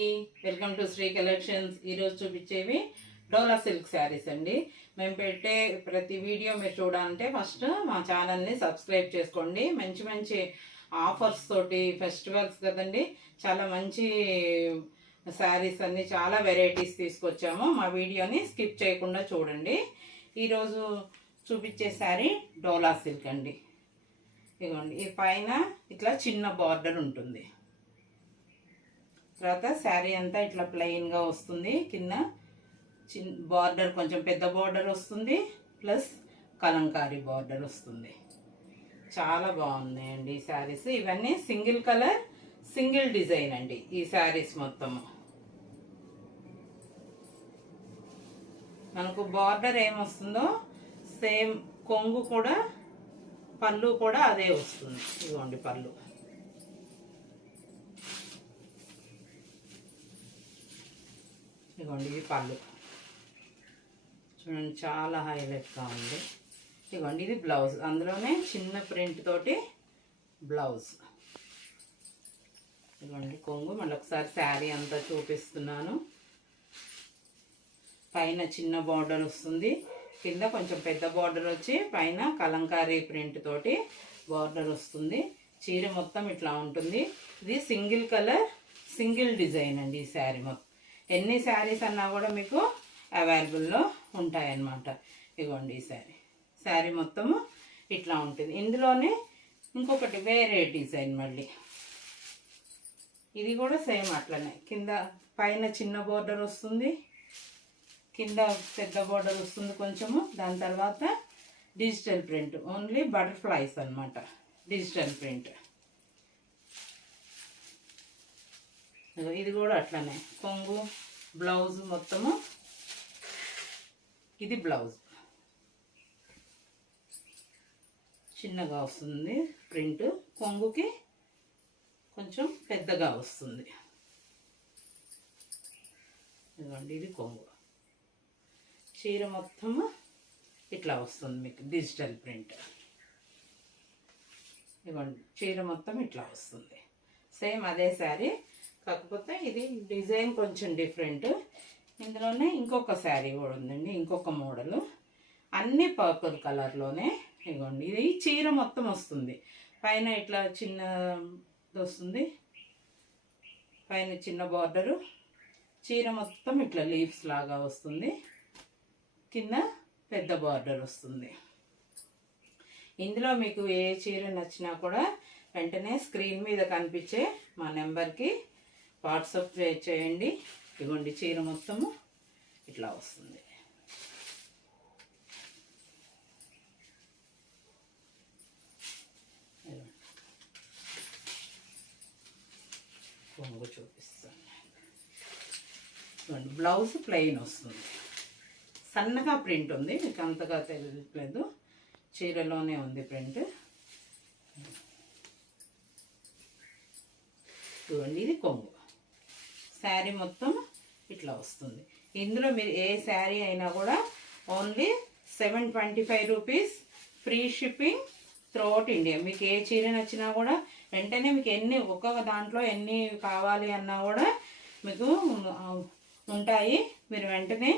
Welcome to Shri collections. ఈరోజు చూపించేవి డోలా silk saris అండి. మేము పెట్టే ప్రతి వీడియో మీరు చూడాలంటే ఫస్ట్ మా ఛానల్ని సబ్స్క్రైబ్ చేసుకోండి. మంచి మంచి ఆఫర్స్ తోటి ఫెస్టివల్స్ కదండి, చాలా మంచి శారీస్ అన్ని చాలా వెరైటీస్ తీసుకొచ్చాము. మా వీడియోని స్కిప్ చేయకుండా చూడండి. ఈరోజు చూపించే శారీ డోలా సిల్క్ అండి. ఇదిగోండి, ఈ పైన ఇట్లా చిన్న బార్డర్ ఉంటుంది. తర్వాత శారీ అంతా ఇట్లా ప్లెయిన్గా వస్తుంది. కింద చిన్న బార్డర్, కొంచెం పెద్ద బార్డర్ వస్తుంది, ప్లస్ కలంకారీ బార్డర్ వస్తుంది. చాలా బాగున్నాయండి ఈ శారీస్. ఇవన్నీ సింగిల్ కలర్ సింగిల్ డిజైన్ అండి ఈ శారీస్ మొత్తము. మనకు బార్డర్ ఏమొస్తుందో సేమ్ కొంగు కూడా, పళ్ళు కూడా అదే వస్తుంది. ఇదిగోండి పళ్ళు. ఇదిగోండి ఇది పళ్ళు చూడండి, చాలా హైలైట్గా ఉంది. ఇదిగోండి ఇది బ్లౌజ్, అందులోనే చిన్న ప్రింట్ తోటి బ్లౌజ్. ఇదిగోండి కొంగు. మళ్ళీ ఒకసారి శారీ అంతా చూపిస్తున్నాను. పైన చిన్న బార్డర్ వస్తుంది, కింద కొంచెం పెద్ద బార్డర్ వచ్చి పైన కలంకారీ ప్రింట్ తోటి బార్డర్ వస్తుంది. చీర మొత్తం ఇట్లా ఉంటుంది. ఇది సింగిల్ కలర్ సింగిల్ డిజైన్ అండి ఈ శారీ మొత్తం. ఎన్ని శారీస్ అన్నా కూడా మీకు అవైలబుల్లో ఉంటాయన్నమాట. ఇదిగోండి ఈ శారీ మొత్తము ఇట్లా ఉంటుంది. ఇందులోనే ఇంకొకటి వేరే డిజైన్ మళ్ళీ. ఇది కూడా సేమ్ అట్లనే, కింద పైన చిన్న బోర్డర్ వస్తుంది, కింద పెద్ద బోర్డర్ వస్తుంది కొంచెము. దాని తర్వాత డిజిటల్ ప్రింట్, ఓన్లీ బటర్ఫ్లైస్ అన్నమాట, డిజిటల్ ప్రింట్. ఇది కూడా అట్లనే కొంగు, బ్లౌజ్ మొత్తము. ఇది బ్లౌజ్ చిన్నగా వస్తుంది ప్రింట్, కొంగుకి కొంచెం పెద్దగా వస్తుంది. ఇదిగోండి ఇది కొంగు. చీర మొత్తము ఇట్లా వస్తుంది మీకు డిజిటల్ ప్రింట్. ఇదిగోండి చీర మొత్తం ఇట్లా వస్తుంది. సేమ్ అదే శారీ, కాకపోతే ఇది డిజైన్ కొంచెం డిఫరెంట్. ఇందులోనే ఇంకొక శారీ కూడా ఉందండి, ఇంకొక మోడలు. అన్నీ పర్పుల్ కలర్లోనే. ఇదిగోండి ఇది చీర మొత్తం వస్తుంది. పైన ఇట్లా చిన్న వస్తుంది, పైన చిన్న బార్డరు, చీర మొత్తం ఇట్లా లీవ్స్ లాగా వస్తుంది, కింద పెద్ద బార్డర్ వస్తుంది. ఇందులో మీకు ఏ చీర నచ్చినా కూడా వెంటనే స్క్రీన్ మీద కనిపించే మా నెంబర్కి వాట్సాప్ చేయండి. ఇదిగోండి చీర మొత్తము ఇట్లా వస్తుంది. కొంగు చూపిస్తాను. ఇదిగోండి బ్లౌజ్ ప్లెయిన్ వస్తుంది, సన్నగా ప్రింట్ ఉంది, మీకు అంతగా తెలియట్లేదు, చీరలోనే ఉంది ప్రింట్. చూడండి ఇది కొంగు. శారీ మొత్తం ఇట్లా వస్తుంది. ఇందులో మీరు ఏ శారీ అయినా కూడా only 725 rupees, free shipping throughout India. మీకు ఏ చీర నచ్చినా కూడా వెంటనే మీకు ఎన్ని, ఒక్కొక్క దాంట్లో ఎన్ని కావాలి అన్నా కూడా మీకు ఉంటాయి. మీరు వెంటనే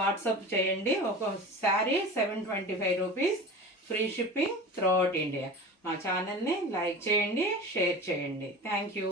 వాట్సాప్ చేయండి. ఒక sari 725 rupees, free shipping throughout India. మా ఛానల్ని లైక్ చేయండి, షేర్ చేయండి. Thank you.